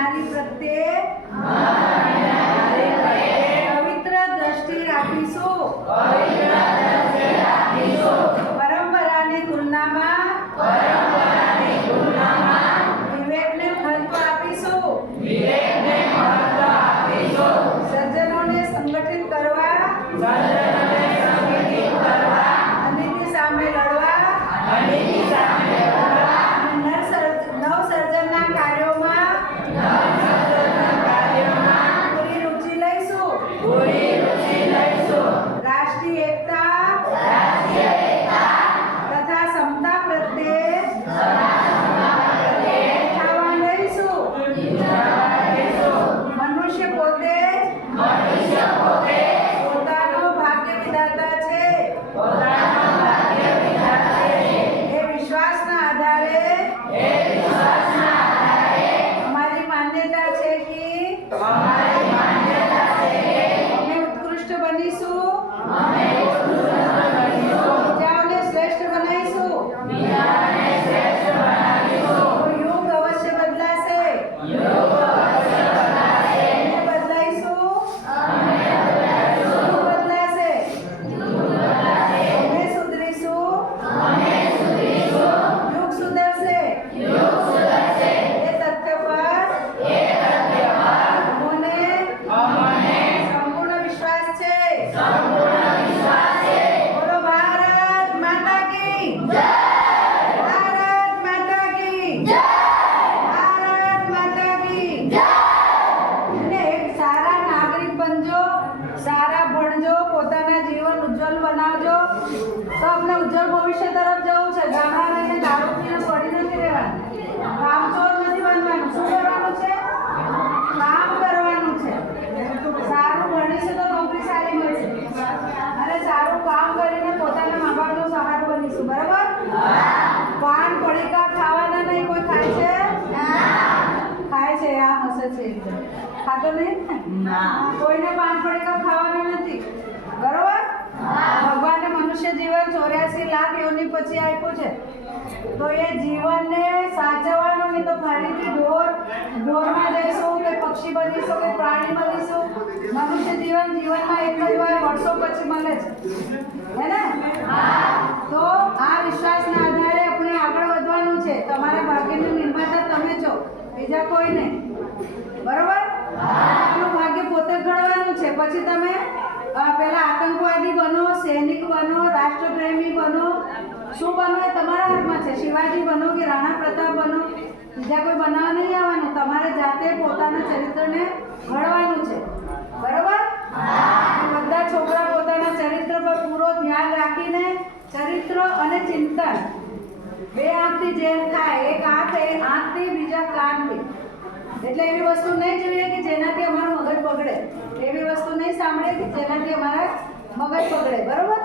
નારી પ્રત્યે પવિત્ર દ્રષ્ટિ રાખીશું. પરંપરાની તુલનામાં વિવેકને મહત્વ આપીશું. સજ્જનોને સંગઠિત કરવા અનીતિ સામે લડવા અને નવસર્જનના કાર્યોમાં પૂરી રુચિ લઈશું. રાષ્ટ્રીય એકતા તથા સમતા પ્રત્યે નિષ્ઠાવાન રહીશું. મનુષ્ય પોતે પોતાનો ભાગ્ય વિધાતા છે. એ વિશ્વાસના આધારે અમારી માન્યતા છે કે અમે ઉત્કૃષ્ટ બનીશું. બીજાઓને શ્રેષ્ઠ બનાવીશું. યુગ અવશ્ય બદલાશે. અમે બદલાઈશું. યુગ બદલાશે. અમે સુધરીશું. યુગ સુધરશે. એ તથ્ય પર અમને સંપૂર્ણ વિશ્વાસ છે. બોલો ભારત માતા કી જય. ભારત માતા કી જય. ભારત માતા કી જય. અને એક સારા નાગરિક બનજો, સારા ભણજો, પોતાના જીવન ઉજ્જવલ બનાવજો તો આપણે ઉજ્જવલ ભવિષ્ય તરફ જવું છે. ગામડા રહીને દારૂ પીને પડી નથી રહેવાનું. કામચોર નથી બનવાનું. શું કરવાનું છે? કામ કરવાનું છે. સારું ભણીશું તો નોકરી સારી મળશે અને સારું કામ કરીને પોતાના મા બાપનો સહારો બનીશું. બરાબર? પાન પડીકા ખાવાના નહીં. કોઈ ખાય છે? ખાય છે. આ હસે છે. ખાતો નહીં ને? કોઈને પાન પડીકા ખાવાના નથી. બરોબર? ભગવાને મનુષ્ય જીવન 84 લાખ યોની પછી આપ્યું છે તો એ જીવનને સાચવવાનું નહીં તો ફરીથી ઢોરમાં જઈશું કે પક્ષી બનીશું કે પ્રાણી બનીશું. મનુષ્ય જીવનમાં એક જ વાર વર્ષો પછી મળે છે. હે ને? તો આ વિશ્વાસના આધારે આપણે આગળ વધવાનું છે. તમારા ભાગ્યનું નિર્માતા તમે છો, બીજા કોઈ નહીં. બરોબર? તમારું ભાગ્ય પોતે ઘડવાનું છે. પછી તમે પહેલા આતંકવાદી બનો, સૈનિક બનો, રાષ્ટ્રપ્રેમી બનો, શું બનો એ તમારા હાથમાં છે. શિવાજી બનો કે રાણા પ્રતાપ બનો, બીજા કોઈ બનાવવા નહીં આવવાનું. તમારે જાતે પોતાના ચરિત્રને ઘડવાનું છે. બરોબર? બધા છોકરા પોતાના ચરિત્ર પર પૂરો ધ્યાન રાખીને ચરિત્ર અને ચિંતન બે આંખથી ઝેર થાય. એક આંખથી, બીજા કાનથી. એટલે એવી વસ્તુ નહીં જોઈએ કે જેનાથી અમારું મગજ બગડે. એવી વસ્તુ નહીં સાંભળે કે જેનાથી અમારા મગજ બગડે. બરોબર?